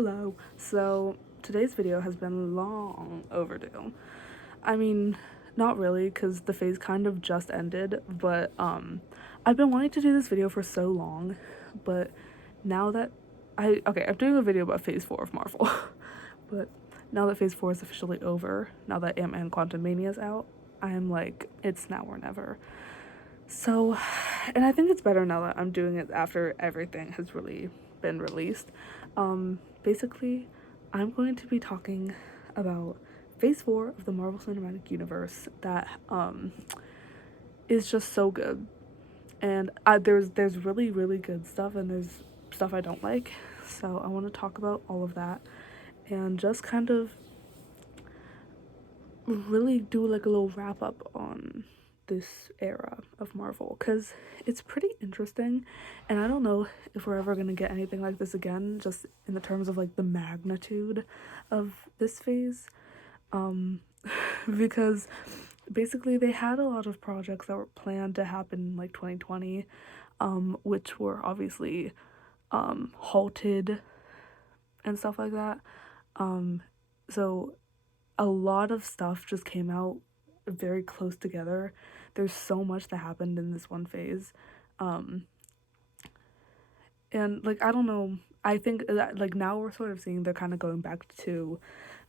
Hello. So today's video has been long overdue. I mean, not really, because the phase kind of just ended, but I've been wanting to do this video for so long, but now that I'm doing a video about phase 4 of Marvel, but now that phase 4 is officially over, now that Ant-Man Quantumania is out, I am like, it's now or never. So, and I think it's better now that I'm doing it after everything has really been released. Basically, I'm going to be talking about phase 4 of the Marvel Cinematic Universe that is just so good. And there's really good stuff, and there's stuff I don't like. So I want to talk about all of that and just kind of really do like a little wrap up on this era of Marvel, because it's pretty interesting, and I don't know if we're ever gonna get anything like this again, just in the terms of like the magnitude of this phase. Because basically they had a lot of projects that were planned to happen in like 2020, which were obviously halted and stuff like that. So a lot of stuff just came out very close together. There's so much that happened in this one phase. And like, I don't know, I think that like now we're sort of seeing they're kind of going back to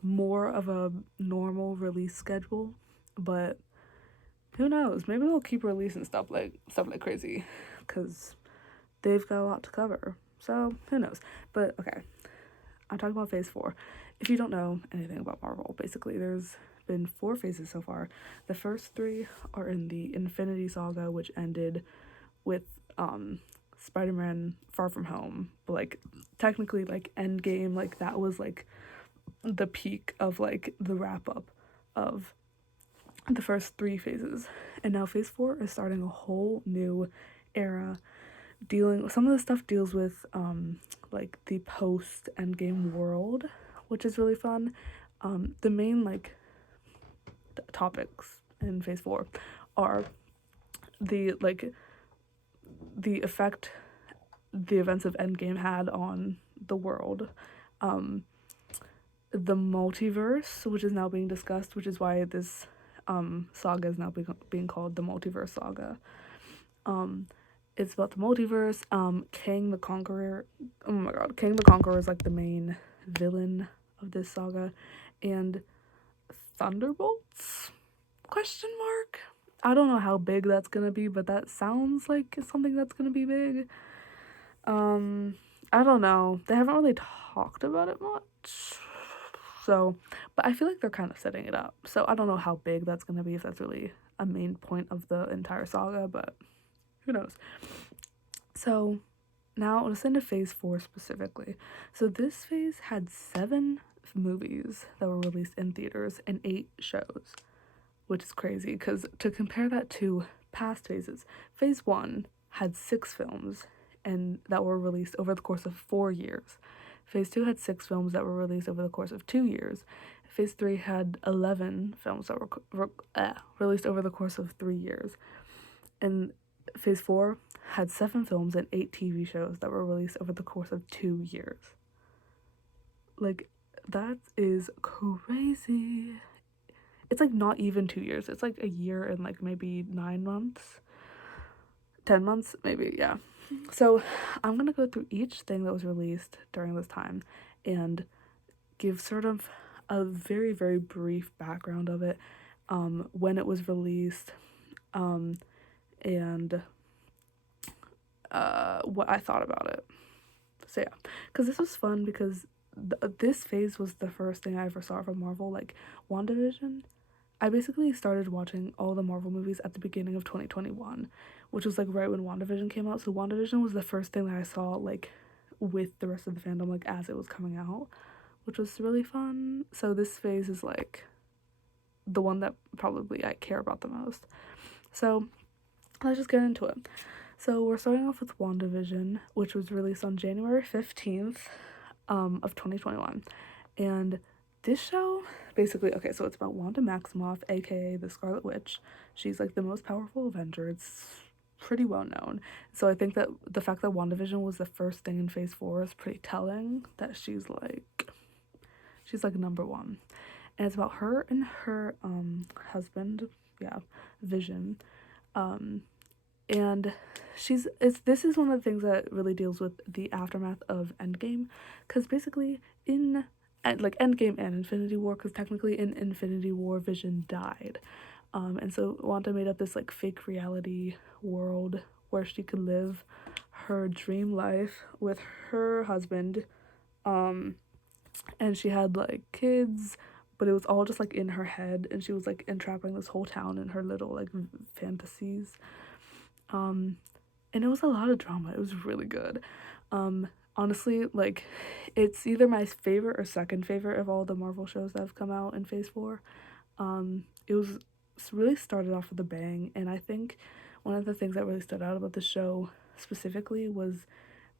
more of a normal release schedule, but who knows, maybe they'll keep releasing stuff like crazy, because they've got a lot to cover, so who knows. But okay, I'm talking about phase 4. If you don't know anything about Marvel, basically there's been 4 phases so far. The first 3 are in the Infinity Saga, which ended with Spider-Man Far From Home, but like technically like Endgame, like that was like the peak of like the wrap up of the first 3 phases. And now phase 4 is starting a whole new era, dealing some of the stuff deals with like the post Endgame world, which is really fun. The main like topics in phase 4 are the effect the events of Endgame had on the world, the multiverse, which is now being discussed, which is why this saga is now being called the Multiverse Saga. It's about the multiverse. Kang the Conqueror. Oh my god, Kang the Conqueror is like the main villain of this saga, and Thunderbolts? Question mark. I don't know how big that's gonna be, but that sounds like something that's gonna be big. I don't know. They haven't really talked about it much. So, but I feel like they're kind of setting it up. So I don't know how big that's gonna be, if that's really a main point of the entire saga, but who knows. So now let's into phase 4 specifically. So this phase had 7 movies that were released in theaters and 8 shows, which is crazy, because to compare that to past phases, phase 1 had 6 films and that were released over the course of 4 years. Phase 2 had 6 films that were released over the course of 2 years. Phase 3 had 11 films that were released over the course of 3 years. And phase 4 had 7 films and 8 TV shows that were released over the course of 2 years. Like, that is crazy. It's like not even 2 years. It's like a year and like maybe 9 months. 10 months, maybe, yeah. So I'm gonna go through each thing that was released during this time and give sort of a very brief background of it, when it was released, and what I thought about it. So yeah, because this was fun, because this phase was the first thing I ever saw from Marvel. Like WandaVision, I basically started watching all the Marvel movies at the beginning of 2021, which was like right when WandaVision came out. So WandaVision was the first thing that I saw like with the rest of the fandom, like as it was coming out, which was really fun. So this phase is like the one that probably I care about the most. So let's just get into it. So we're starting off with WandaVision, which was released on January 15th of 2021. And this show, basically, okay, so it's about Wanda Maximoff, aka the Scarlet Witch. She's like the most powerful Avenger. It's pretty well known. So I think that the fact that WandaVision was the first thing in Phase 4 is pretty telling that she's like number one. And it's about her and her husband, yeah, Vision. Um and this is one of the things that really deals with the aftermath of Endgame, because basically in like Endgame and Infinity War, because technically in Infinity War Vision died, and so Wanda made up this like fake reality world where she could live her dream life with her husband, um and she had like kids, but it was all just like in her head, and she was like entrapping this whole town in her little like fantasies. um and it was a lot of drama. It was really good. Honestly, like, it's either my favorite or second favorite of all the Marvel shows that have come out in Phase 4. It was really started off with a bang, and I think one of the things that really stood out about the show specifically was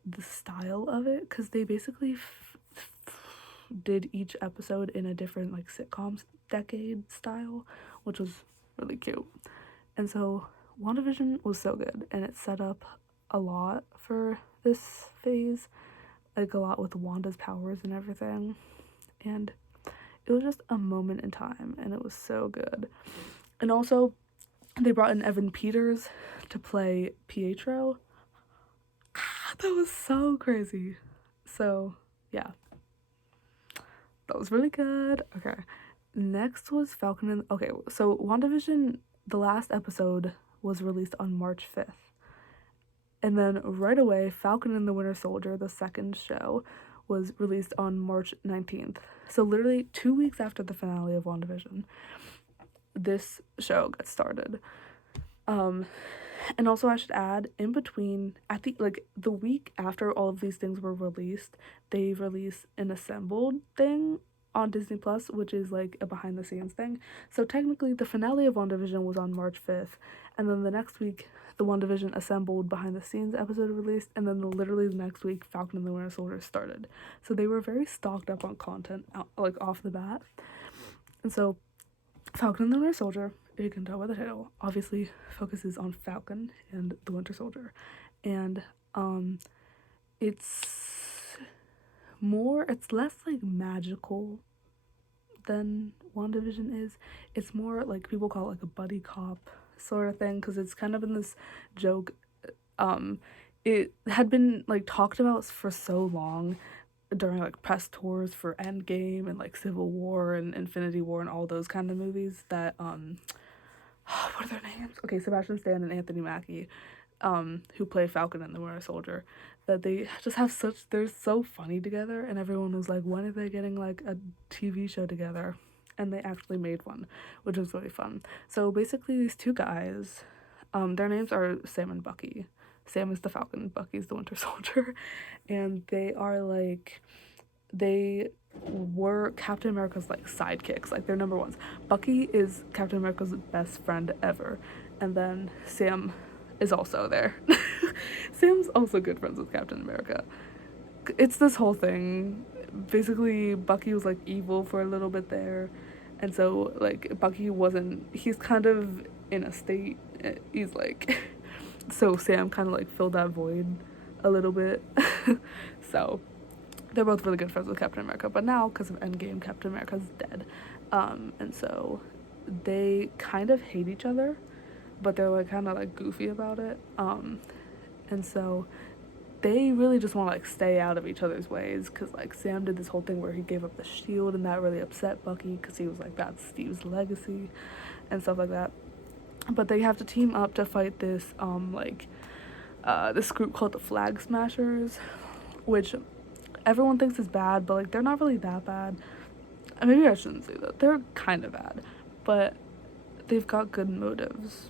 the style of it, because they basically did each episode in a different like sitcoms decade style, which was really cute. And so WandaVision was so good, and it set up a lot for this phase, like a lot with Wanda's powers and everything. And it was just a moment in time, and it was so good. And also, they brought in Evan Peters to play Pietro. That was so crazy. So, yeah, that was really good. Okay, next was Falcon and... Okay, so WandaVision, the last episode was released on March 5th. And then right away, Falcon and the Winter Soldier, the second show, was released on March 19th. So literally 2 weeks after the finale of WandaVision, this show got started. And also I should add, in between, at the week after all of these things were released, they released an assembled thing on Disney Plus, which is like a behind the scenes thing. So technically the finale of WandaVision was on March 5th, and then the next week the WandaVision assembled behind the scenes episode released, and then literally the next week Falcon and the Winter Soldier started. So they were very stocked up on content like off the bat. And so Falcon and the Winter Soldier, if you can tell by the title, obviously focuses on Falcon and the Winter Soldier. And it's less like magical than WandaVision is. It's more like, people call it like a buddy cop sort of thing, because it's kind of in this joke. It had been like talked about for so long during like press tours for Endgame and like Civil War and Infinity War and all those kind of movies that what are their names? Okay, Sebastian Stan and Anthony Mackie, who play Falcon and the Winter Soldier, that they just have they're so funny together, and everyone was like, when are they getting like a TV show together? And they actually made one, which was really fun. So basically these two guys, their names are Sam and Bucky. Sam is the Falcon, Bucky's the Winter Soldier, and they were Captain America's like sidekicks, like they're number ones. Bucky is Captain America's best friend ever, and then Sam is also there. Sam's also good friends with Captain America. It's this whole thing. Basically, Bucky was like evil for a little bit there, and so like he's kind of in a state, he's like so Sam kind of like filled that void a little bit. So they're both really good friends with Captain America, but now because of Endgame, Captain America's dead, and so they kind of hate each other, but they're like kind of like goofy about it, and so they really just want to like stay out of each other's ways, because like Sam did this whole thing where he gave up the shield, and that really upset Bucky, because he was like, that's Steve's legacy and stuff like that. But they have to team up to fight this this group called the Flag Smashers, which everyone thinks is bad, but like they're not really that bad. Maybe I shouldn't say that. They're kind of bad, but they've got good motives.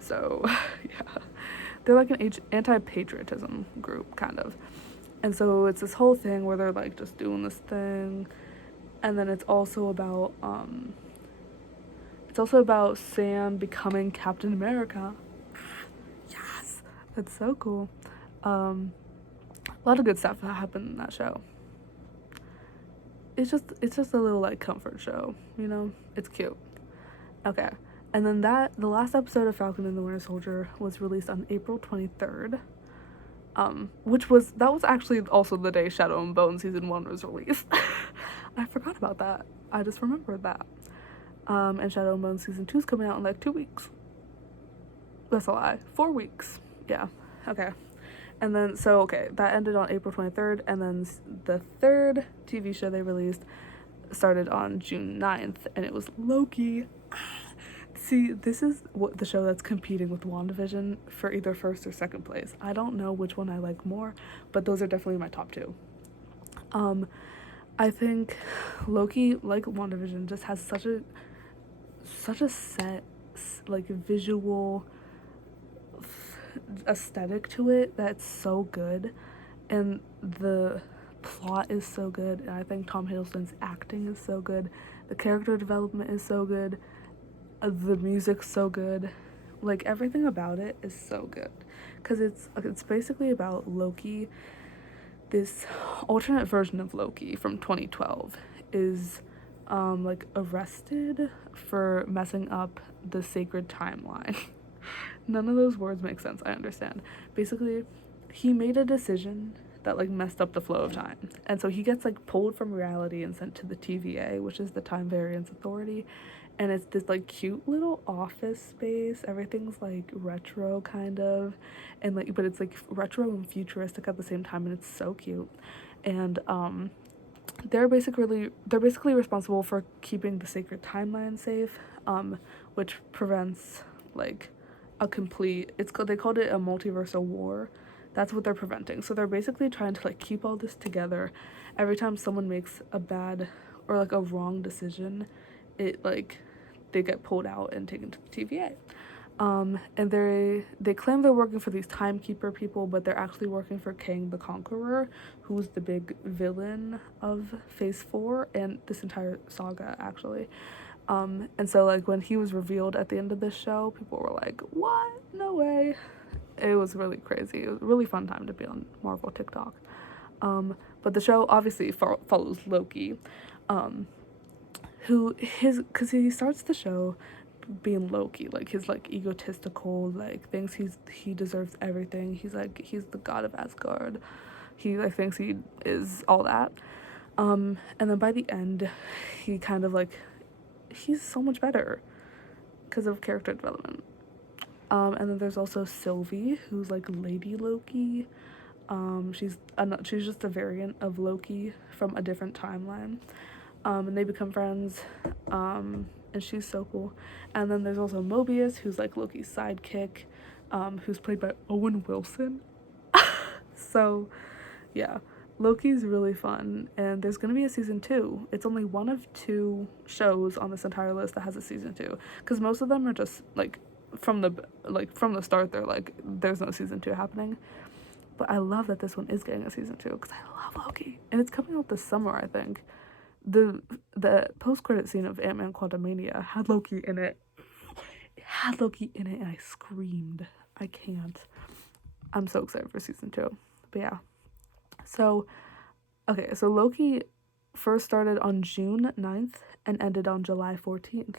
So yeah, they're like an anti-patriotism group, kind of. And so it's this whole thing where they're like just doing this thing, and then it's also about Sam becoming Captain America. Yes, that's so cool. A lot of good stuff that happened in that show. It's just a little like comfort show, you know? It's cute. Okay. And then the last episode of Falcon and the Winter Soldier was released on April 23rd. That was actually also the day Shadow and Bone season 1 was released. I forgot about that. I just remembered that. And Shadow and Bone season 2 is coming out in like 2 weeks. That's a lie. 4 weeks. Yeah. Okay. And then, that ended on April 23rd, and then the third TV show they released started on June 9th, and it was Loki. See, this is the show that's competing with WandaVision for either first or second place. I don't know which one I like more, but those are definitely my top two. I think Loki, like WandaVision, just has such a set, like, visual aesthetic to it that's so good, and the plot is so good, and I think Tom Hiddleston's acting is so good, the character development is so good, the music's so good, like, everything about it is so good, because it's basically about Loki. This alternate version of Loki from 2012 is like arrested for messing up the sacred timeline. None of those words make sense, I understand. Basically, he made a decision that like messed up the flow of time. And so he gets like pulled from reality and sent to the TVA, which is the Time Variance Authority. And it's this like cute little office space. Everything's like retro kind of, and like, but it's like retro and futuristic at the same time, and it's so cute. And they're basically responsible for keeping the sacred timeline safe, which prevents like a complete. They called it a multiversal war. That's what they're preventing. So they're basically trying to like keep all this together. Every time someone makes a bad or like a wrong decision, it like they get pulled out and taken to the TVA. And they claim they're working for these timekeeper people, but they're actually working for Kang the Conqueror, who's the big villain of Phase 4 and this entire saga, actually. And so, like, when he was revealed at the end of this show, people were like, what? No way. It was really crazy. It was a really fun time to be on Marvel TikTok. But the show obviously follows Loki, because he starts the show being Loki, like his like egotistical, like thinks he deserves everything. He's the god of Asgard. He like thinks he is all that. And then by the end, he kind of like he's so much better because of character development. And then there's also Sylvie, who's like Lady Loki. She's just a variant of Loki from a different timeline. And they become friends. And she's so cool. And then there's also Mobius, who's like Loki's sidekick, who's played by Owen Wilson. So, yeah, Loki's really fun, and there's gonna be a season 2. It's only one of 2 shows on this entire list that has a season 2, because most of them are just like from the start they're like there's no season 2 happening. But I love that this one is getting a season 2 because I love Loki, and it's coming out this summer, I think. The post-credit scene of Ant-Man Quantumania had Loki in it. It had Loki in it, and I screamed. I can't. I'm so excited for season 2. But yeah. So Loki first started on June 9th and ended on July 14th.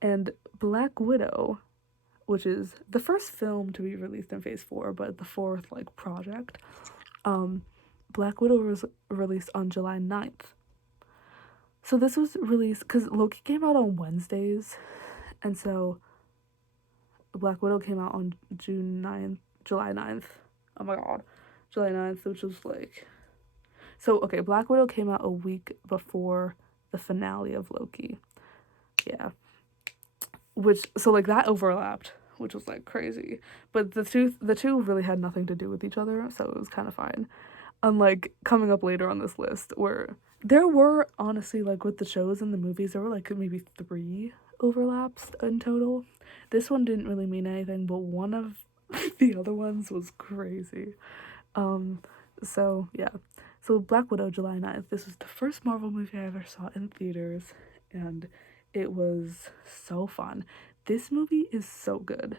And Black Widow, which is the first film to be released in Phase 4, but the fourth, like, project, Black Widow was released on July 9th. So this was released because Loki came out on Wednesdays, and so Black Widow came out on July 9th. Oh my god. July 9th, which was like... So, okay, Black Widow came out a week before the finale of Loki. Yeah. So, like, that overlapped, which was, like, crazy. But the two really had nothing to do with each other, so it was kind of fine. Unlike coming up later on this list, where there were, honestly, like, with the shows and the movies, there were, like, maybe 3 overlaps in total. This one didn't really mean anything, but one of the other ones was crazy. So, yeah. So, Black Widow, July 9th. This was the first Marvel movie I ever saw in theaters, and it was so fun. This movie is so good,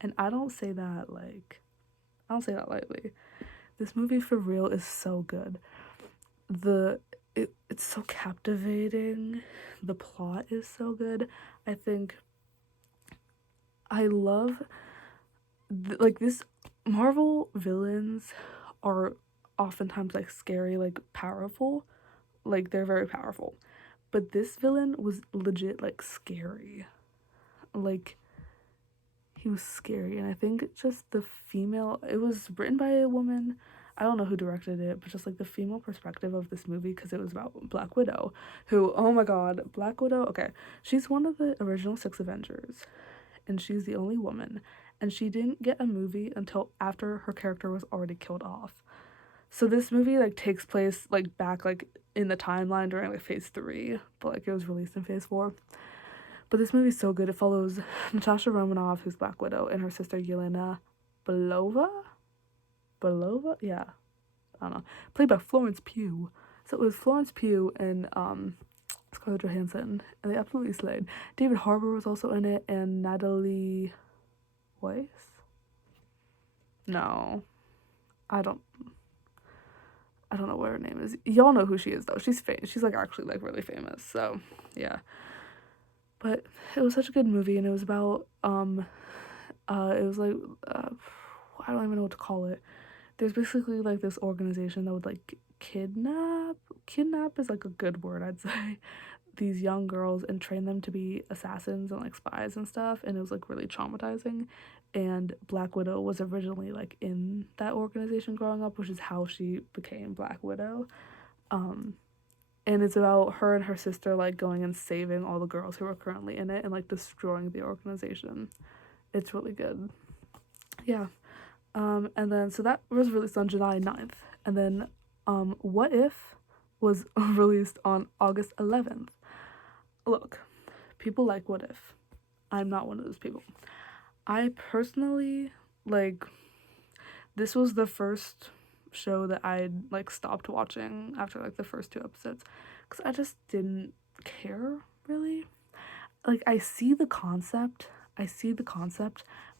and I don't say that lightly. This movie, for real, is so good. It's so captivating. The plot is so good. I think I love like this Marvel villains are oftentimes like scary, like powerful, like they're very powerful. But this villain was legit like scary. Like he was scary, and I think just the female, it was written by a woman. I don't know who directed it, but just like the female perspective of this movie, because it was about Black Widow, who, oh my god, Black Widow, okay, she's one of the original six Avengers, and she's the only woman, and she didn't get a movie until after her character was already killed off. So this movie like takes place like back like in the timeline during like phase 3, but like it was released in phase 4. But this movie's so good. It follows Natasha Romanoff, who's Black Widow, and her sister Yelena Belova. Belova, yeah, I don't know. Played by Florence Pugh. So it was Florence Pugh and Scarlett Johansson, and they absolutely slayed. David Harbour was also in it, and Natalie Weiss. No, I don't. I don't know what her name is. Y'all know who she is though. She's famous. She's like actually like really famous. So yeah. But it was such a good movie, and it was about it was like I don't even know what to call it. There's basically like this organization that would like kidnap is like a good word, I'd say, these young girls and train them to be assassins and like spies and stuff, and it was like really traumatizing. And Black Widow was originally like in that organization growing up, which is how she became Black Widow. Um and it's about her and her sister like going and saving all the girls who are currently in it and like destroying the organization. It's really good. Yeah. And then so that was released on July 9th. And then What If was released on August 11th. Look, people like What If. I'm not one of those people. I personally like this was the first show that I like stopped watching after like the first 2 episodes, because I just didn't care really. Like I see the concept,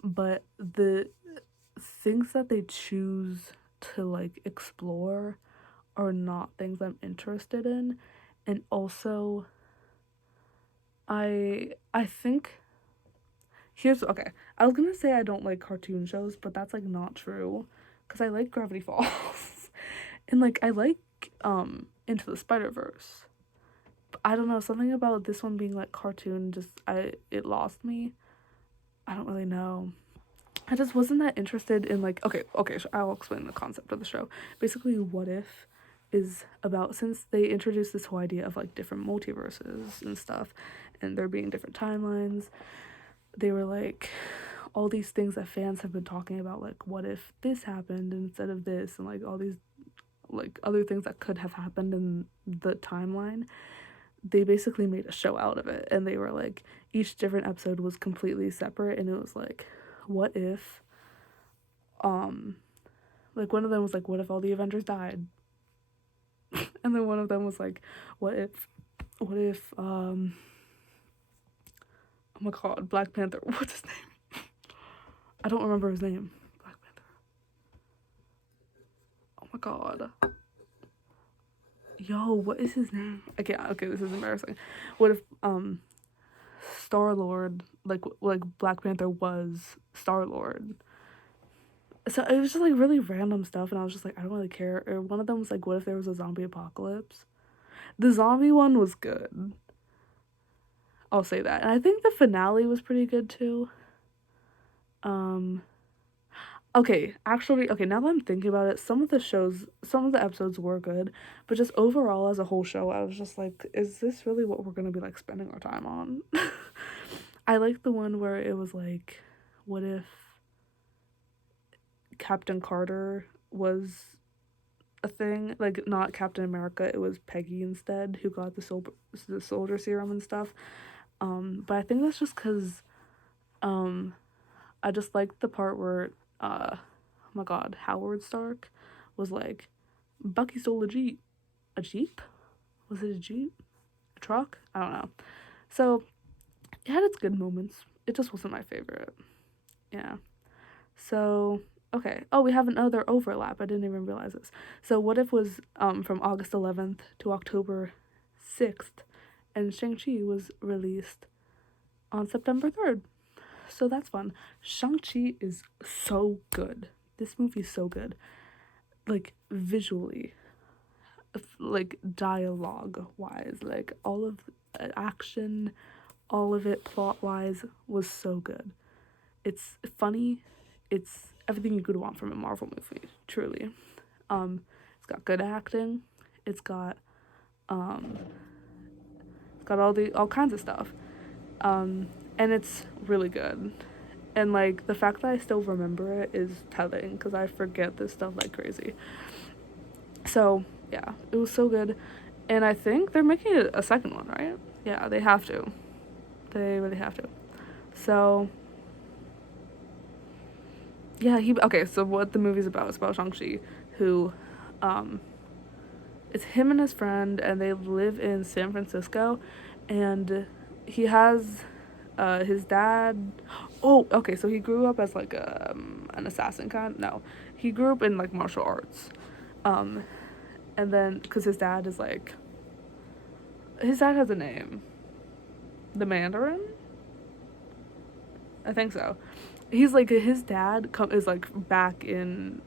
but the things that they choose to like explore are not things I'm interested in. And also I think here's okay. I was gonna say I don't like cartoon shows, but that's like not true, because I like Gravity Falls, and like I like Into the Spider-Verse. But I don't know, something about this one being like cartoon just it lost me. I don't really know. I just wasn't that interested in like okay, so I'll explain the concept of the show. Basically, What If is about, since they introduced this whole idea of like different multiverses and stuff, and there being different timelines, they were like all these things that fans have been talking about, like what if this happened instead of this, and like all these like other things that could have happened in the timeline. They basically made a show out of it, and they were like each different episode was completely separate, and it was like what if like one of them was like what if all the Avengers died, and then one of them was like what if oh my god, Black Panther, what's his name, I don't remember his name. Black Panther, oh my god, yo, what is his name? I can't. Okay, this is embarrassing. What if Star-Lord, like Black Panther was Star-Lord? So it was just like really random stuff, and I was just like, I don't really care. Or one of them was like, what if there was a zombie apocalypse? The zombie one was good, I'll say that. And I think the finale was pretty good too. Um okay, actually, okay, now that I'm thinking about it, some of the episodes were good, but just overall as a whole show, I was just like, is this really what we're gonna be like spending our time on? I like the one where it was like, what if Captain Carter was a thing? Like, not Captain America, it was Peggy instead who got the soldier serum and stuff. But I think that's just because I just liked the part where oh my god, Howard Stark was like, Bucky stole a jeep. A jeep? Was it a jeep? A truck? I don't know. So it had its good moments. It just wasn't my favorite. Yeah. So okay. Oh, we have another overlap. I didn't even realize this. So What If was from August 11th to October 6th, and Shang-Chi was released on September 3rd. So that's fun. Shang-Chi is so good. This movie is so good. Like, visually, like, dialogue wise, like, all of action, all of it plot wise was so good. It's funny. It's everything you could want from a Marvel movie, truly. It's got good acting. It's got um, it's got all kinds of stuff. And it's really good. And like the fact that I still remember it is telling because I forget this stuff like crazy. So yeah, it was so good, and I think they're making a second one, right? Yeah, they have to. They really have to. So yeah, he okay. So what the movie's about is about Shang-Chi, who, um, it's him and his friend, and they live in San Francisco, and he has, his dad. Oh, okay. So he grew up as like an assassin kind. No, he grew up in like martial arts, um, and then because his dad has a name, the Mandarin. I think so. He's like his dad is like back in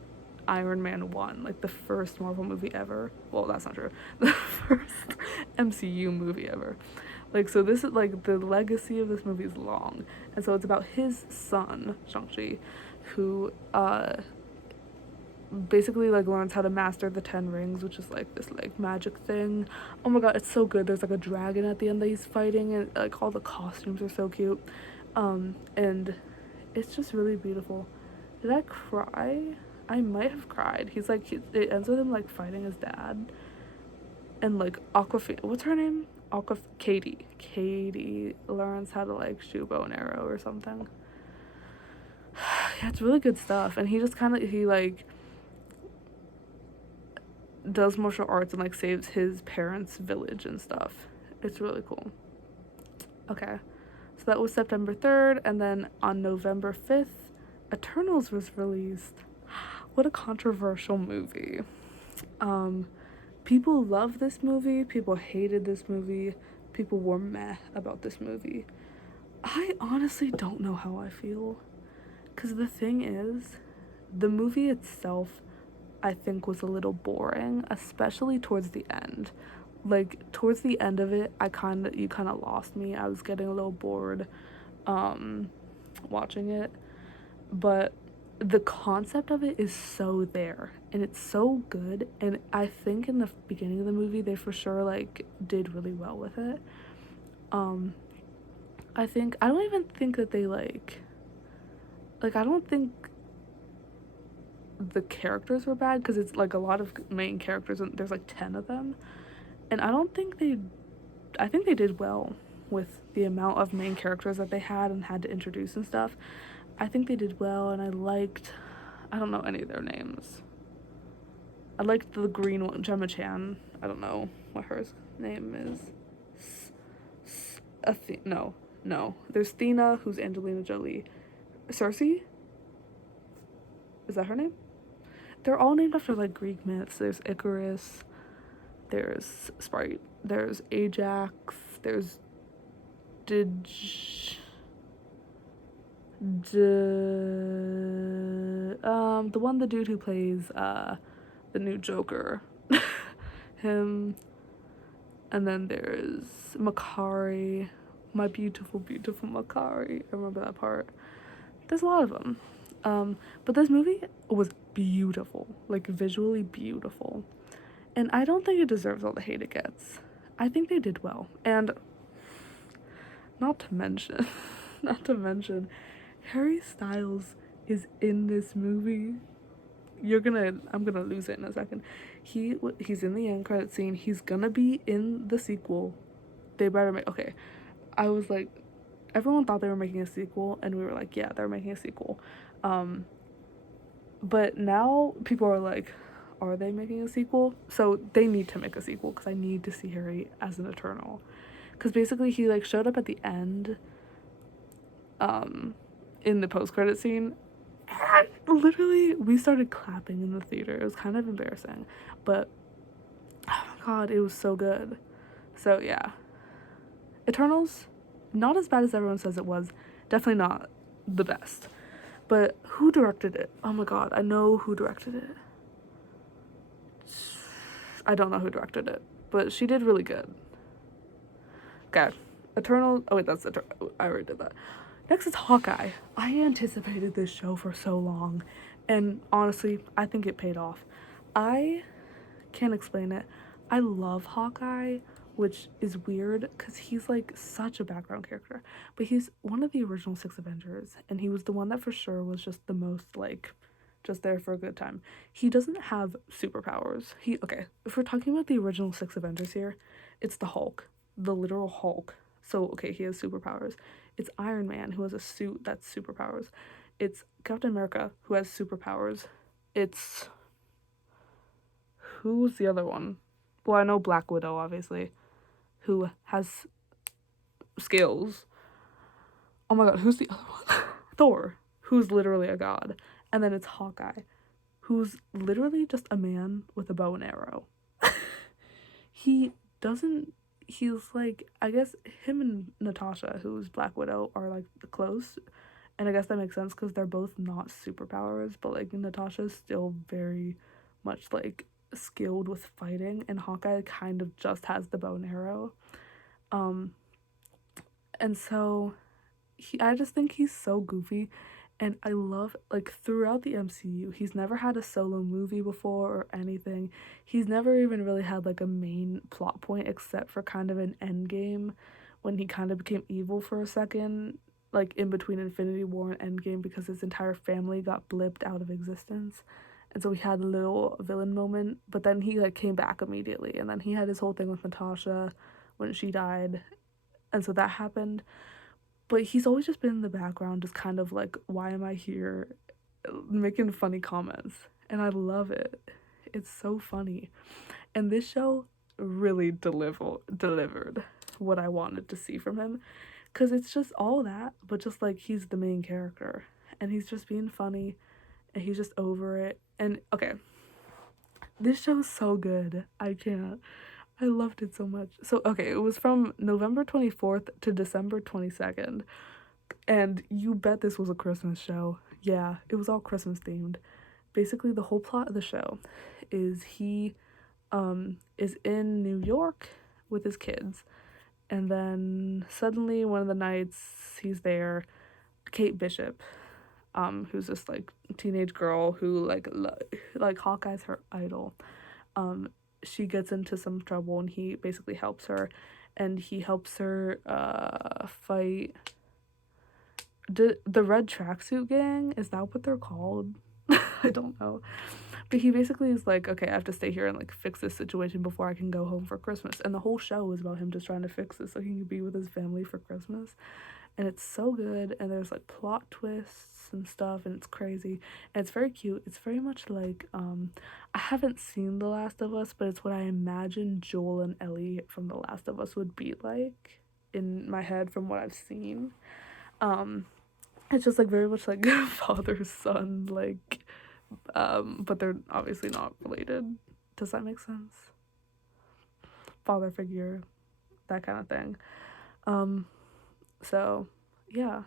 Iron Man 1, like the first Marvel movie ever. Well, that's not true. The first MCU movie ever. Like, so this is like the legacy of this movie is long. And so it's about his son, Shang-Chi, who basically like learns how to master the 10 rings, which is like this like magic thing. Oh my god, it's so good. There's like a dragon at the end that he's fighting, and like all the costumes are so cute. And it's just really beautiful. Did I cry? I might have cried. It ends with him like fighting his dad, and like what's her name? Katie. Katie learns how to like shoot bow and arrow or something. Yeah, it's really good stuff. And he just kind of he like does martial arts and like saves his parents' village and stuff. It's really cool. Okay, so that was September 3rd, and then on November 5th, Eternals was released. What a controversial movie. People love this movie, people hated this movie, people were meh about this movie. I honestly don't know how I feel. Because the thing is, the movie itself, I think, was a little boring, especially towards the end. Like, towards the end of it, you kind of lost me. I was getting a little bored, watching it. But the concept of it is so there, and it's so good, and I think in the beginning of the movie they for sure like did really well with it. I don't even think that they I don't think the characters were bad, because it's like a lot of main characters and there's like 10 of them, and I think they did well with the amount of main characters that they had to introduce and stuff. I think they did well, and I don't know any of their names. I liked the green one, Gemma Chan. I don't know what her name is. No. There's Thena, who's Angelina Jolie. Cersei? Is that her name? They're all named after like Greek myths. There's Icarus. There's Sprite. There's Ajax. There's the dude who plays the new Joker. Him. And then there's Makari. My beautiful, beautiful Makari. I remember that part. There's a lot of them. But this movie was beautiful. Like, visually beautiful. And I don't think it deserves all the hate it gets. I think they did well. And not to mention, Harry Styles is in this movie. I'm gonna lose it in a second. He's in the end credit scene. He's gonna be in the sequel. They better make, okay. I was like, everyone thought they were making a sequel, and we were like, yeah, they're making a sequel. But now people are like, are they making a sequel? So they need to make a sequel, because I need to see Harry as an Eternal. Because basically he like showed up at the end, in the post-credit scene, and literally we started clapping in the theater. It was kind of embarrassing, but oh my god, it was so good. So yeah, Eternals, not as bad as everyone says it was. Definitely not the best. But who directed it? Oh my god, I know who directed it. I don't know who directed it, but she did really good. Okay, Eternal. Oh wait, that's Eternal. I already did that. Next is Hawkeye. I anticipated this show for so long, and honestly, I think it paid off. I can't explain it. I love Hawkeye, which is weird because he's like such a background character, but he's one of the original six Avengers, and he was the one that for sure was just the most like just there for a good time. He doesn't have superpowers. Okay, if we're talking about the original six Avengers here, it's the Hulk, the literal Hulk. So okay, he has superpowers. It's Iron Man who has a suit that's superpowers. It's Captain America who has superpowers. It's who's the other one? Well, I know Black Widow, obviously, who has skills. Oh my god, who's the other one? Thor, who's literally a god. And then it's Hawkeye, who's literally just a man with a bow and arrow. he doesn't, he's like, I guess him and Natasha, who's Black Widow, are like close. And I guess that makes sense because they're both not superpowers, but like Natasha's still very much like skilled with fighting, and Hawkeye kind of just has the bow and arrow. Um, and so I just think he's so goofy, and I love like throughout the MCU, he's never had a solo movie before or anything. He's never even really had like a main plot point except for kind of an end game when he kind of became evil for a second, like in between Infinity War and Endgame because his entire family got blipped out of existence. And so he had a little villain moment, but then he like came back immediately, and then he had his whole thing with Natasha when she died, and so that happened. But he's always just been in the background, just kind of like, why am I here, making funny comments, and I love it. It's so funny, and this show really delivered what I wanted to see from him, because it's just all that, but just like he's the main character, and he's just being funny, and he's just over it. And okay, this show's so good. I can't. I loved it so much. So, okay, it was from November 24th to December 22nd. And you bet this was a Christmas show. Yeah, it was all Christmas themed. Basically, the whole plot of the show is he is in New York with his kids. And then suddenly one of the nights he's there, Kate Bishop, who's this like teenage girl who like Hawkeye's her idol. She gets into some trouble, and he basically helps her, and he helps her fight the red tracksuit gang. Is that what they're called? I don't know, but he basically is like, okay, I have to stay here and like fix this situation before I can go home for Christmas, and the whole show is about him just trying to fix this so he can be with his family for Christmas. And it's so good, and there's like plot twists and stuff, and it's crazy, and it's very cute. It's very much like I haven't seen The Last of Us, but it's what I imagine Joel and Ellie from The Last of Us would be like in my head from what I've seen. um it's just like very much like father son, like but they're obviously not related. Does that make sense? Father figure, that kind of thing. um so yeah,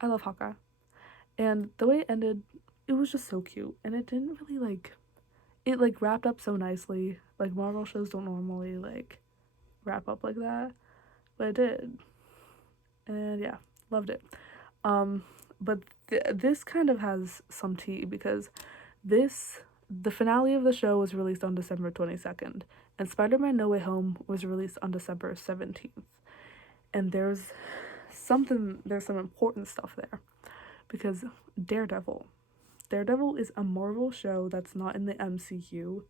I love Hawkeye. And the way it ended, it was just so cute. And it didn't really like, it like wrapped up so nicely. Like Marvel shows don't normally like wrap up like that, but it did. And yeah, loved it. Um, but this kind of has some tea because the finale of the show was released on December 22nd, and Spider-Man No Way Home was released on December 17th. And there's some important stuff there because Daredevil. Daredevil is a Marvel show that's not in the MCU.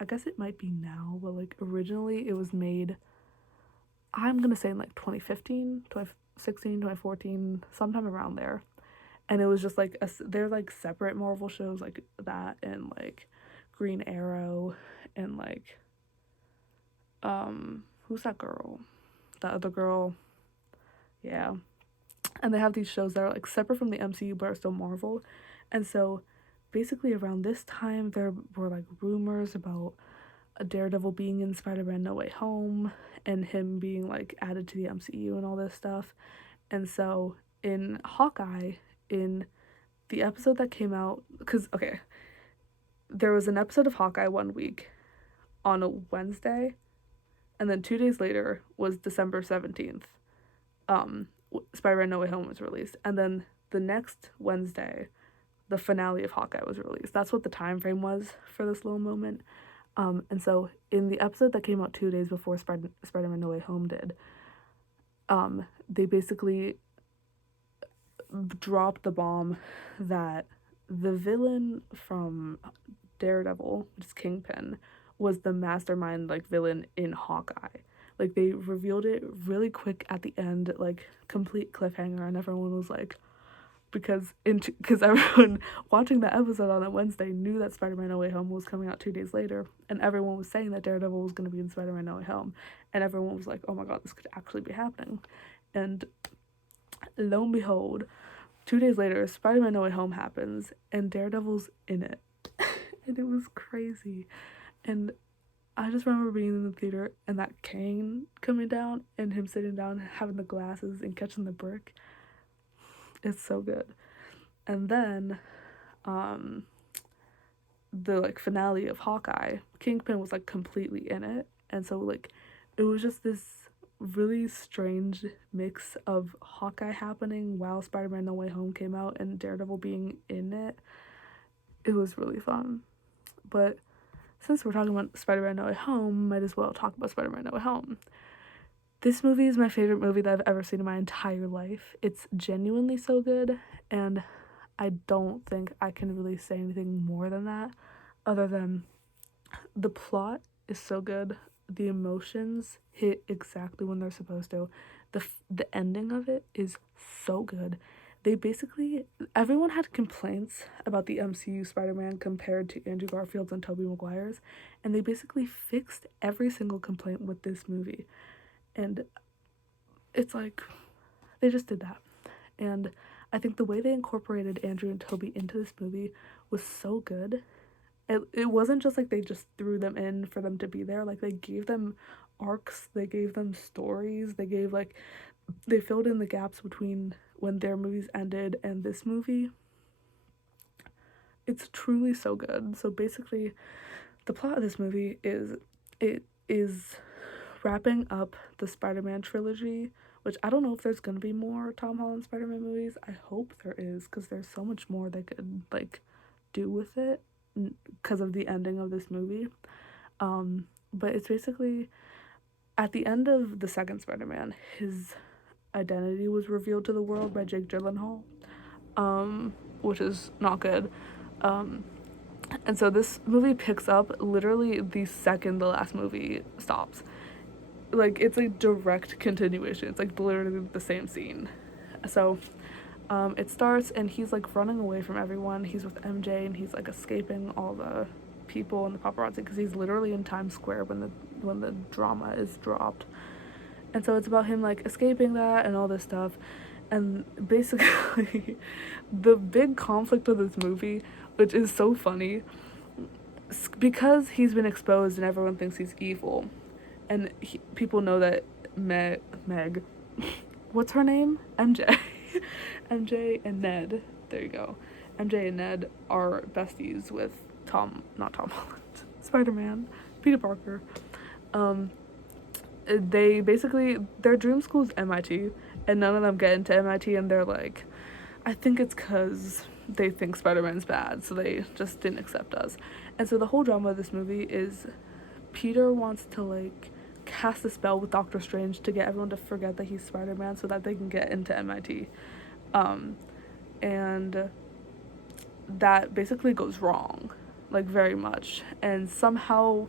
I guess it might be now, but like originally it was made, I'm gonna say in like 2015, 2016, 2014, sometime around there. And it was just like, they're like separate Marvel shows like that, and like Green Arrow, and like, who's that girl? That other girl. Yeah. And they have these shows that are like separate from the MCU but are still Marvel. And so basically around this time there were like rumors about a Daredevil being in Spider-Man No Way Home and him being like added to the MCU and all this stuff. And so in Hawkeye, in the episode that came out, because, okay, there was an episode of Hawkeye one week on a Wednesday, and then 2 days later was December 17th. Spider-Man No Way Home was released, and then the next Wednesday, the finale of Hawkeye was released. That's what the time frame was for this little moment. And so in the episode that came out 2 days before Spider-Man No Way Home did, they basically dropped the bomb that the villain from Daredevil, which is Kingpin, was the mastermind, like, villain in Hawkeye. Like, they revealed it really quick at the end, like, complete cliffhanger, and everyone was like, because everyone watching that episode on a Wednesday knew that Spider-Man No Way Home was coming out 2 days later, and everyone was saying that Daredevil was going to be in Spider-Man No Way Home, and everyone was like, oh my god, this could actually be happening. And lo and behold, 2 days later, Spider-Man No Way Home happens, and Daredevil's in it. And it was crazy. And I just remember being in the theater and that cane coming down and him sitting down, having the glasses and catching the brick. It's so good. And then the, like, finale of Hawkeye, Kingpin was, like, completely in it. And so, like, it was just this really strange mix of Hawkeye happening while Spider-Man No Way Home came out and Daredevil being in it. It was really fun. But since we're talking about Spider-Man No Way Home, might as well talk about Spider-Man No Way Home. This movie is my favorite movie that I've ever seen in my entire life. It's genuinely so good, and I don't think I can really say anything more than that, other than the plot is so good. The emotions hit exactly when they're supposed to. The ending of it is so good. They basically, everyone had complaints about the MCU Spider-Man compared to Andrew Garfield's and Tobey Maguire's, and they basically fixed every single complaint with this movie. And it's like, they just did that. And I think the way they incorporated Andrew and Tobey into this movie was so good. It wasn't just like they just threw them in for them to be there. Like, they gave them arcs, they gave them stories, they filled in the gaps between when their movies ended and this movie. It's truly so good. So basically, the plot of this movie is, it is wrapping up the Spider-Man trilogy, which I don't know if there's gonna be more Tom Holland Spider-Man movies. I hope there is, because there's so much more they could, like, do with it because of the ending of this movie. But it's basically, at the end of the second Spider-Man, his identity was revealed to the world by Jake Gyllenhaal, which is not good. And so this movie picks up literally the second the last movie stops. Like, it's a direct continuation. It's, like, literally the same scene. So it starts, and he's, like, running away from everyone. He's with MJ, and he's, like, escaping all the people and the paparazzi, because he's literally in Times Square when the drama is dropped. And so it's about him, like, escaping that and all this stuff. And basically, the big conflict of this movie, which is so funny, because he's been exposed and everyone thinks he's evil, and people know that Meg, what's her name? MJ. MJ and Ned, there you go. MJ and Ned are besties with not Tom Holland, Spider-Man, Peter Parker. They basically, their dream school is MIT, and none of them get into MIT, and they're like, I think it's because they think Spider-Man's bad, so they just didn't accept us. And so the whole drama of this movie is Peter wants to, like, cast a spell with Doctor Strange to get everyone to forget that he's Spider-Man so that they can get into MIT. And that basically goes wrong, like, very much. And somehow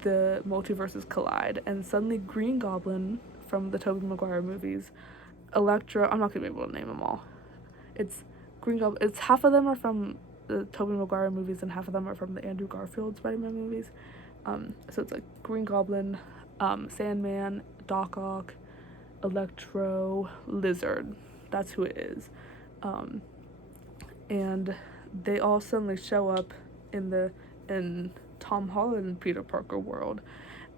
the multiverses collide, and suddenly Green Goblin from the Tobey Maguire movies, Electro, I'm not gonna be able to name them all. It's Green Goblin, it's half of them are from the Tobey Maguire movies and half of them are from the Andrew Garfield Spider-Man movies. So it's like Green Goblin, Sandman, Doc Ock, Electro, Lizard. That's who it is. And they all suddenly show up in Tom Holland and Peter Parker world,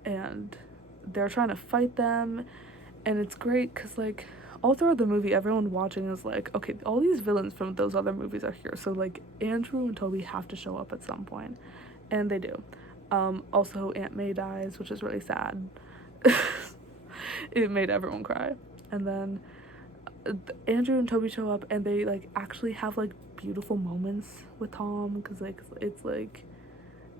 and they're trying to fight them, and it's great because, like, all throughout the movie, everyone watching is like, okay, all these villains from those other movies are here, so like Andrew and Toby have to show up at some point, and they do. Also, Aunt May dies, which is really sad. It made everyone cry. And then Andrew and Toby show up, and they like actually have like beautiful moments with Tom, because like it's like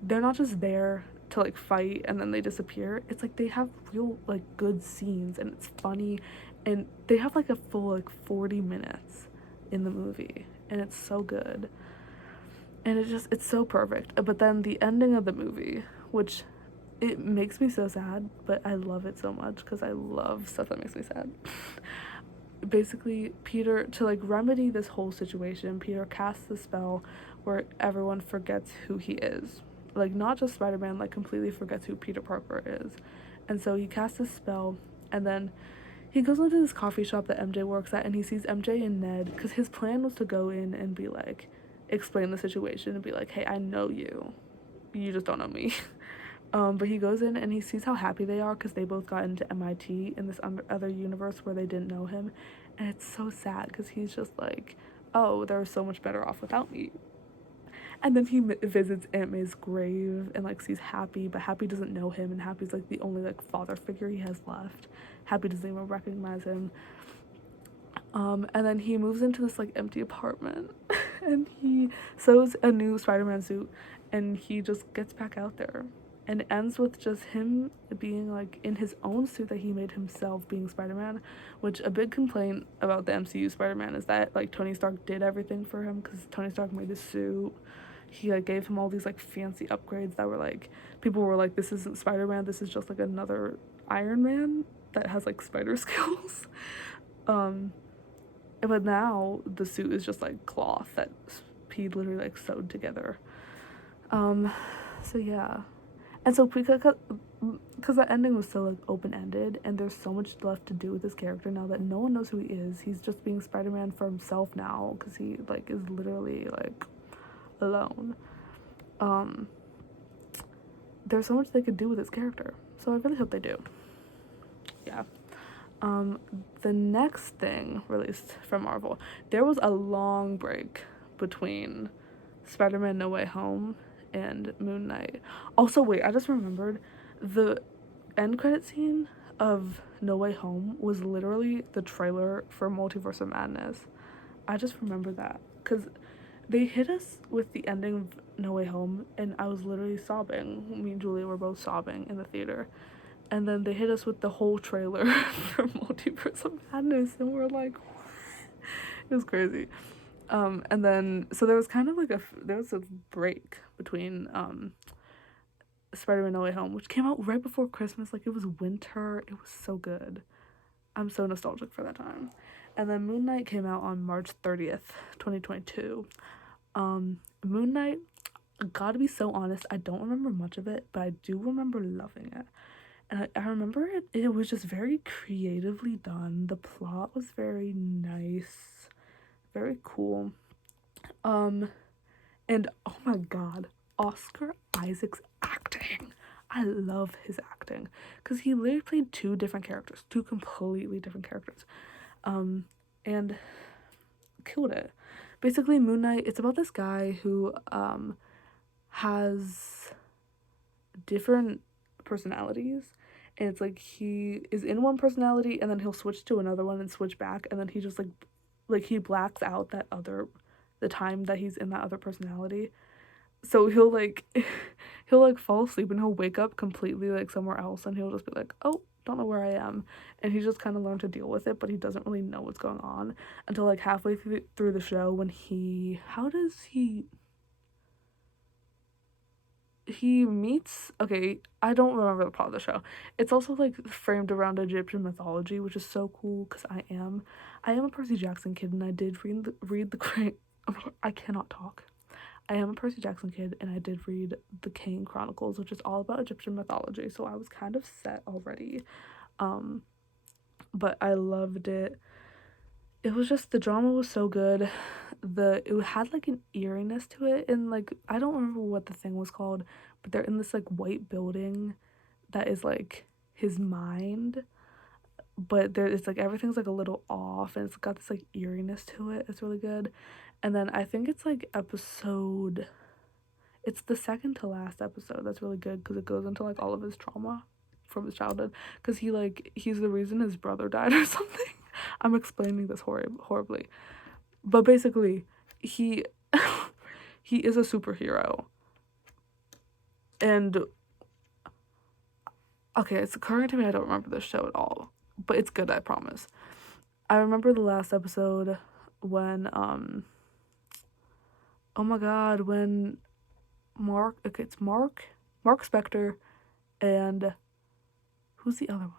they're not just there to like fight and then they disappear. It's like they have real like good scenes, and it's funny, and they have like a full like 40 minutes in the movie, and it's so good, and it's so perfect. But then the ending of the movie, which it makes me so sad, but I love it so much because I love stuff that makes me sad. Basically, Peter, to like remedy this whole situation, Peter casts a spell where everyone forgets who he is. Like, not just Spider-Man, like completely forgets who Peter Parker is. And so he casts a spell, and then he goes into this coffee shop that MJ works at, and he sees MJ and Ned, because his plan was to go in and be like, explain the situation and be like, hey, I know you. You just don't know me. But he goes in and he sees how happy they are because they both got into MIT in this other universe where they didn't know him. And it's so sad because he's just like, oh, they're so much better off without me. And then he visits Aunt May's grave and like sees Happy, but Happy doesn't know him, and Happy's like the only like father figure he has left. Happy doesn't even recognize him. And then he moves into this like empty apartment and he sews a new Spider-Man suit, and he just gets back out there. And it ends with just him being like in his own suit that he made himself, being Spider-Man, which a big complaint about the MCU Spider-Man is that like Tony Stark did everything for him, because Tony Stark made his suit. He like gave him all these like fancy upgrades that were like, people were like, this isn't Spider-Man, this is just like another Iron Man that has like spider skills. But now the suit is just like cloth that he literally like sewed together. So yeah. And so because the ending was so like open-ended, and there's so much left to do with this character now that no one knows who he is. He's just being Spider-Man for himself now, because he like is literally like alone. There's so much they could do with his character, so I really hope they do. Yeah. The next thing released from Marvel, there was a long break between Spider-Man No Way Home and Moon Knight. Also, wait, I just remembered, the end credit scene of No Way Home was literally the trailer for Multiverse of Madness. I just remember that, because they hit us with the ending of No Way Home, and I was literally sobbing. Me and Julia were both sobbing in the theater. And then they hit us with the whole trailer for Multiverse of Madness, and we're like, it was crazy. And then, so there was kind of like there was a break between Spider-Man No Way Home, which came out right before Christmas. Like, it was winter. It was so good. I'm so nostalgic for that time. And then Moon Knight came out on March 30th, 2022. Moon Knight, gotta be so honest, I don't remember much of it, but I do remember loving it. And I remember it was just very creatively done. The plot was very nice, very cool. And oh my god, Oscar Isaac's acting. I love his acting, because he literally played two different characters, two completely different characters, and killed it. Basically, Moon Knight, it's about this guy who has different personalities, and it's like he is in one personality and then he'll switch to another one and switch back, and then he just like he blacks out the time that he's in that other personality. So he'll like he'll like fall asleep and he'll wake up completely like somewhere else, and he'll just be like, oh, don't know where I am. And he just kind of learned to deal with it, but he doesn't really know what's going on until like halfway through the show, when he meets, okay, I don't remember the plot of the show. It's also like framed around Egyptian mythology, which is so cool, because I am a Percy Jackson kid, and I did read the great I cannot talk. I am a Percy Jackson kid, and I did read the Kane Chronicles, which is all about Egyptian mythology, so I was kind of set already. But I loved it. It was just, the drama was so good. It had like an eeriness to it, and like, I don't remember what the thing was called, but they're in this like white building that is like his mind, but it's like everything's like a little off, and it's got this like eeriness to it. It's really good. And then I think it's like it's the second to last episode that's really good because it goes into like all of his trauma from his childhood, because he's the reason his brother died or something. I'm explaining this horribly, but basically he he is a superhero. And okay, it's occurring to me I don't remember this show at all, but it's good, I promise. I remember the last episode when oh my god, when it's Mark Spector, and who's the other one?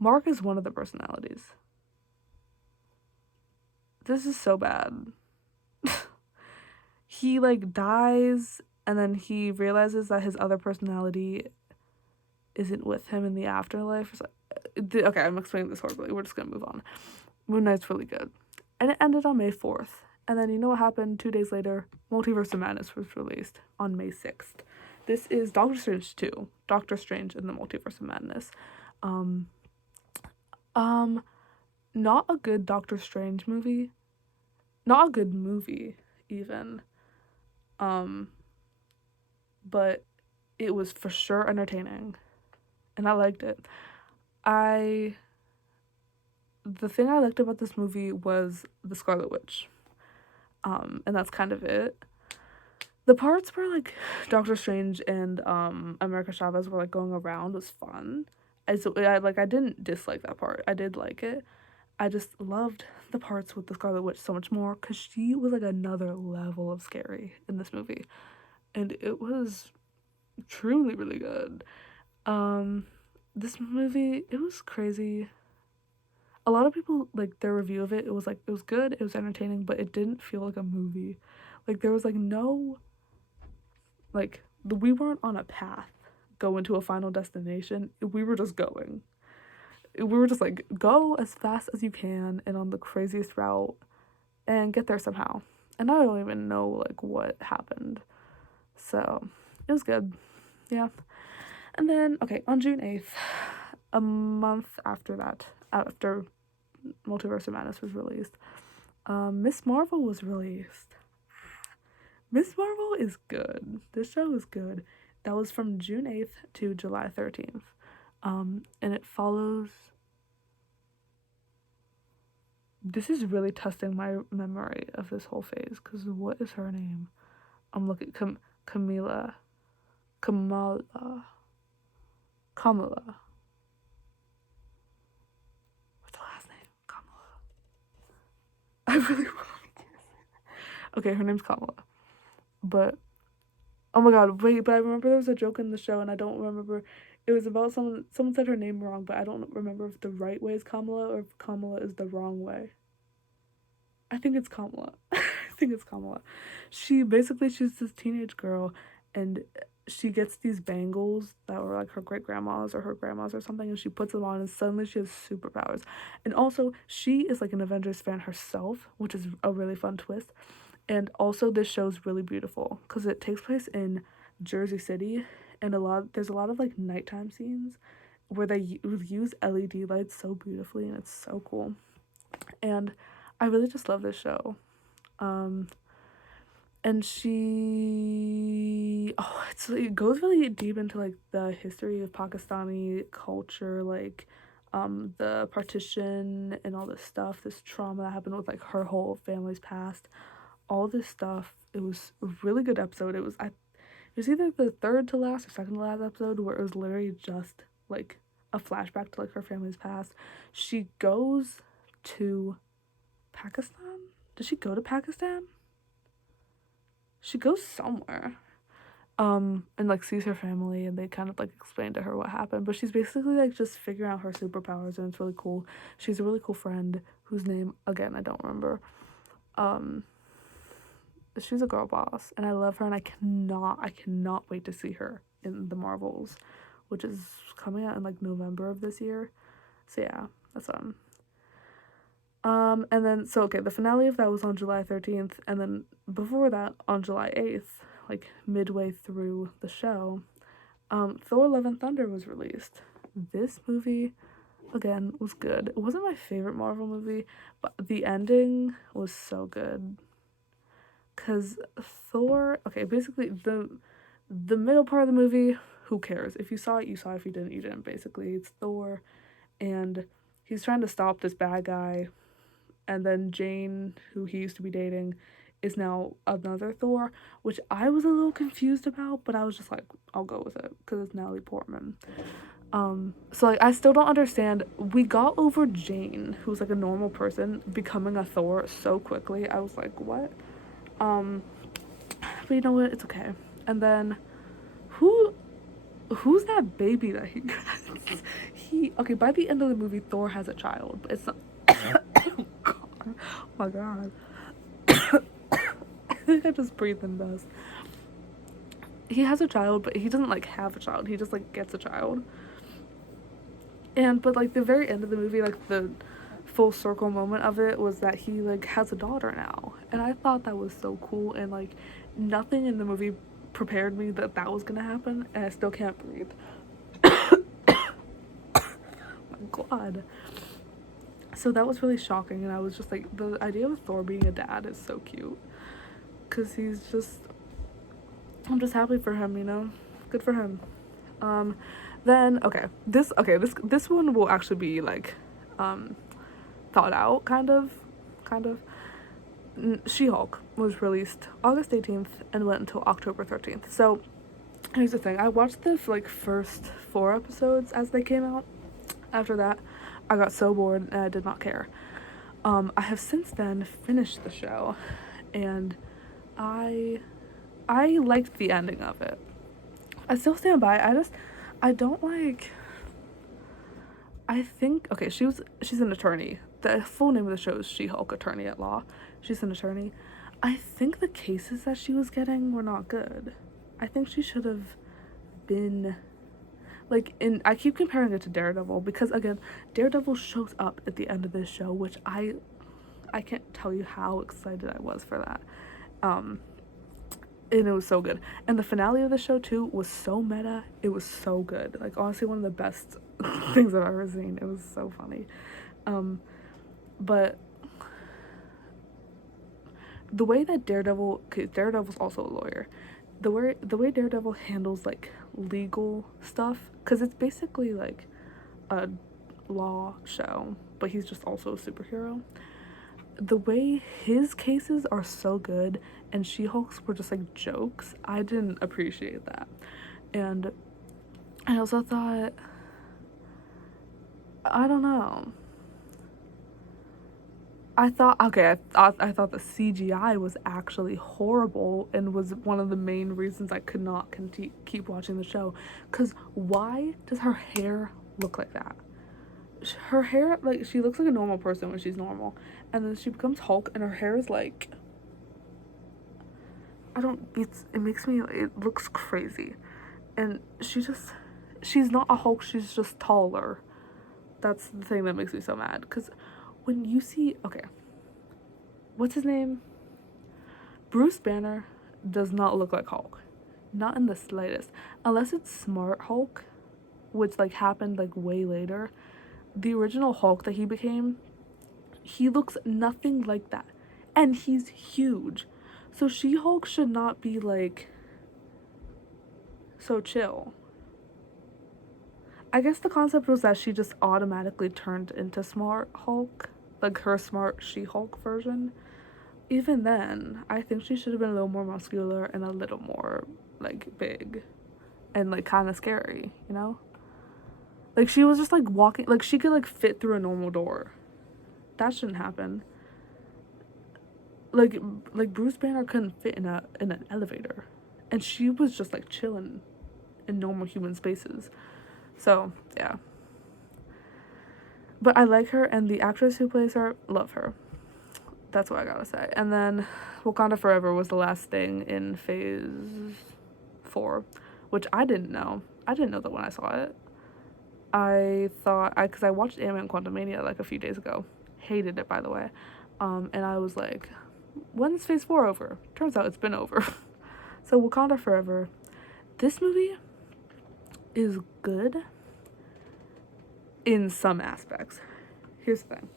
Mark is one of the personalities. This is so bad. He like dies, and then he realizes that his other personality isn't with him in the afterlife. Okay, I'm explaining this horribly. We're just gonna move on. Moon Knight's really good. And it ended on May 4th. And then you know what happened? 2 days later, Multiverse of Madness was released on May 6th. This is Doctor Strange 2. Doctor Strange in the Multiverse of Madness. Um, not a good Doctor Strange movie. Not a good movie, even. But it was for sure entertaining. And I liked it. The thing I liked about this movie was the Scarlet Witch. And that's kind of it. The parts where like Doctor Strange and America Chavez were like going around was fun. I didn't dislike that part. I did like it. I just loved the parts with the Scarlet Witch so much more because she was like another level of scary in this movie, and it was truly really good. This movie, it was crazy. A lot of people, like, their review of it, it was like, it was good, it was entertaining, but it didn't feel like a movie. Like, there was like no, like, we weren't on a path going to a final destination. We were just going. We were just like, go as fast as you can and on the craziest route and get there somehow. And I don't even know like what happened. So it was good. Yeah. And then, okay, on June 8th, a month after that, after Multiverse of Madness was released, Miss Marvel was released. Miss Marvel is good. This show is good. That was from June 8th to July 13th. And it follows. This is really testing my memory of this whole phase, because what is her name? I'm looking. Kamala. What's the last name? Kamala. I really want to. Okay, her name's Kamala. But oh my god, wait, but I remember there was a joke in the show and I don't remember. It was about someone said her name wrong, but I don't remember if the right way is Kamala or if Kamala is the wrong way. I think it's Kamala. I think it's Kamala. She's this teenage girl, and she gets these bangles that were like her great grandma's or her grandma's or something, and she puts them on, and suddenly she has superpowers. And also, she is like an Avengers fan herself, which is a really fun twist. And also, this show's really beautiful because it takes place in Jersey City, and there's a lot of like nighttime scenes where they use LED lights so beautifully, and it's so cool. And I really just love this show. And it goes really deep into like the history of Pakistani culture, like the partition and all this stuff, this trauma that happened with like her whole family's past, all this stuff. It was a really good episode. It was either the third to last or second to last episode where it was literally just like a flashback to like her family's past. She goes to Pakistan? Did she go to Pakistan? She goes somewhere. And like sees her family, and they kind of like explain to her what happened. But she's basically like just figuring out her superpowers, and it's really cool. She's a really cool friend whose name again I don't remember. She's a girl boss, and I love her, and I cannot wait to see her in the Marvels, which is coming out in like November of this year. So yeah, that's and then, so, okay, the finale of that was on July 13th, and then before that, on July 8th, like, midway through the show, Thor Love and Thunder was released. This movie, again, was good. It wasn't my favorite Marvel movie, but the ending was so good. Cause Thor, okay, basically the middle part of the movie, who cares? If you saw it, you saw it. If you didn't, you didn't. Basically, it's Thor, and he's trying to stop this bad guy, and then Jane, who he used to be dating, is now another Thor, which I was a little confused about, but I was just like, I'll go with it because it's Natalie Portman. So like I still don't understand. We got over Jane, who's like a normal person, becoming a Thor so quickly. I was like, what? Um, but you know what? It's okay. And then who who's that baby that he gets? He okay, by the end of the movie Thor has a child, but it's not oh my god. I think I just breathed in dust. He has a child, but he doesn't like have a child. He just like gets a child. And but like the very end of the movie, like the full circle moment of it was that he like has a daughter now. And I thought that was so cool, and like nothing in the movie prepared me that that was gonna happen, and I still can't breathe. My god. So that was really shocking, and I was just like, the idea of Thor being a dad is so cute. Because he's just, I'm just happy for him, you know? Good for him. Um, then, this one will actually be like, thought out, kind of. She-Hulk was released August 18th and went until October 13th. So, here's the thing. I watched the like first 4 episodes as they came out. After that, I got so bored and I did not care. I have since then finished the show, and I liked the ending of it. I still stand by. I don't like. I think okay. She's an attorney. The full name of the show is She-Hulk Attorney at Law. She's an attorney. I think the cases that she was getting were not good. I think she should have been like in. I keep comparing it to Daredevil because again, Daredevil shows up at the end of this show, which I can't tell you how excited I was for that. And it was so good. And the finale of the show too was so meta. It was so good. Like honestly, one of the best things I've ever seen. It was so funny. But the way that Daredevil's also a lawyer. The way Daredevil handles like legal stuff, because it's basically like a law show, but he's just also a superhero. The way his cases are so good and She-Hulk's were just like jokes, I didn't appreciate that. And I also thought, I don't know. I thought I thought the CGI was actually horrible and was one of the main reasons I could not keep watching the show. Cause why does her hair look like that? Her hair, like, she looks like a normal person when she's normal, and then she becomes Hulk and her hair is like, it makes me, it looks crazy. And she's not a Hulk, she's just taller. That's the thing that makes me so mad. Because when you see, okay, what's his name? Bruce Banner does not look like Hulk. Not in the slightest. Unless it's Smart Hulk, which, like, happened, like, way later. The original Hulk that he became, he looks nothing like that. And he's huge. So She-Hulk should not be, like, so chill. I guess the concept was that she just automatically turned into Smart Hulk, like her Smart She-Hulk version. Even then, I think she should have been a little more muscular and a little more, like, big and, like, kind of scary, you know? Like, she was just, like, walking, like, she could, like, fit through a normal door. That shouldn't happen. Like Bruce Banner couldn't fit in an elevator, and she was just, like, chilling in normal human spaces. So, yeah. But I like her, and the actress who plays her, love her. That's what I gotta say. And then Wakanda Forever was the last thing in phase 4, which I didn't know. I didn't know that when I saw it. Because I watched Ant-Man Quantumania like a few days ago. Hated it, by the way. And I was like, when's phase 4 over? Turns out it's been over. So Wakanda Forever. This movie is good. in some aspects. Here's the thing.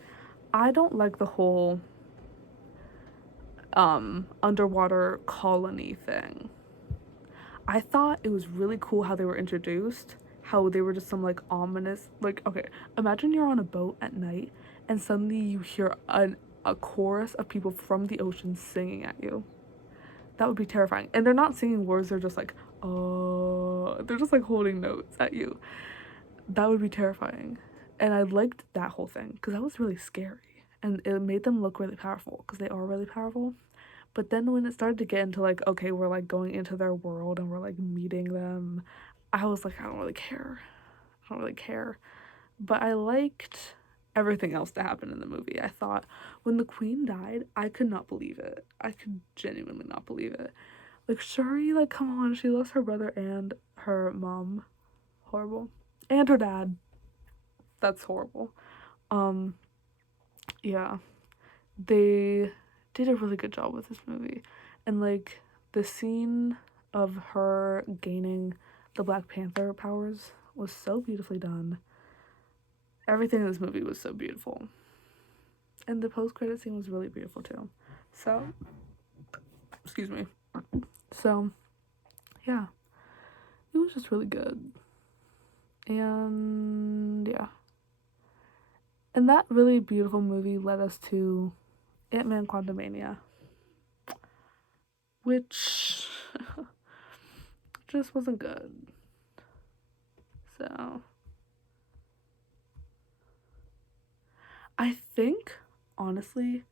I don't like the whole underwater colony thing. I thought it was really cool how they were introduced, how they were just some like ominous, like, okay, imagine you're on a boat at night and suddenly you hear a chorus of people from the ocean singing at you. That would be terrifying. And they're not singing words, they're just like, oh, they're just like holding notes at you. That would be terrifying. And I liked that whole thing because that was really scary. And it made them look really powerful because they are really powerful. But then when it started to get into like, okay, we're like going into their world and we're like meeting them, I was like, I don't really care. I don't really care. But I liked everything else that happened in the movie. I thought when the queen died, I could not believe it. I could genuinely not believe it. Like, Shuri, like, come on, she lost her brother and her mom. Horrible. And her dad. That's horrible. Um, yeah. They did a really good job with this movie. And like the scene of her gaining the Black Panther powers was so beautifully done. Everything in this movie was so beautiful. And the post-credit scene was really beautiful too. So, excuse me. So, yeah. It was just really good. And yeah. And that really beautiful movie led us to Ant-Man Quantumania, which just wasn't good. So, I think, honestly,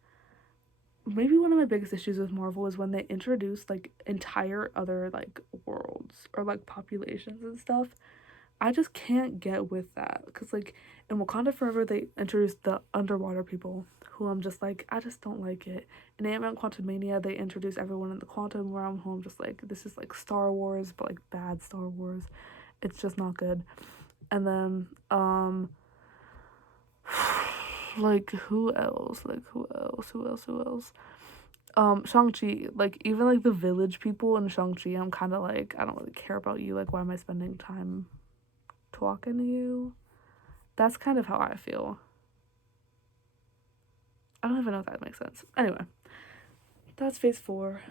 maybe one of my biggest issues with Marvel is when they introduce like entire other like worlds or like populations and stuff. I just can't get with that because like in Wakanda Forever they introduced the underwater people who I'm just like I just don't like it. In Ant-Man Quantumania they introduce everyone in the quantum realm who I'm just like this is like Star Wars but like bad Star Wars. It's just not good. And then like who else? Shang-Chi, like even like the village people in Shang-Chi, I'm kind of like I don't really care about you, like why am I spending time talking to you? That's kind of how I feel. I don't even know if that makes sense. Anyway, that's phase 4.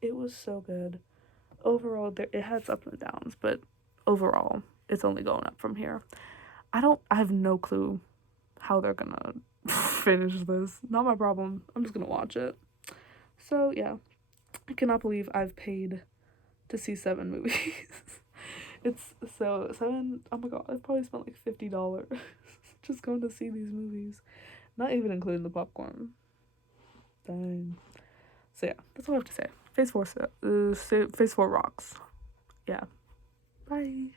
It was so good. Overall, it had its ups and downs, but overall, it's only going up from here. I have no clue how they're gonna finish this. Not my problem. I'm just gonna watch it. So yeah, I cannot believe I've paid to see 7 movies. It's so 7. Oh my god, I've probably spent like $50 just going to see these movies, not even including the popcorn. Dang. So yeah, that's what I have to say. Phase 4 rocks. Yeah. Bye.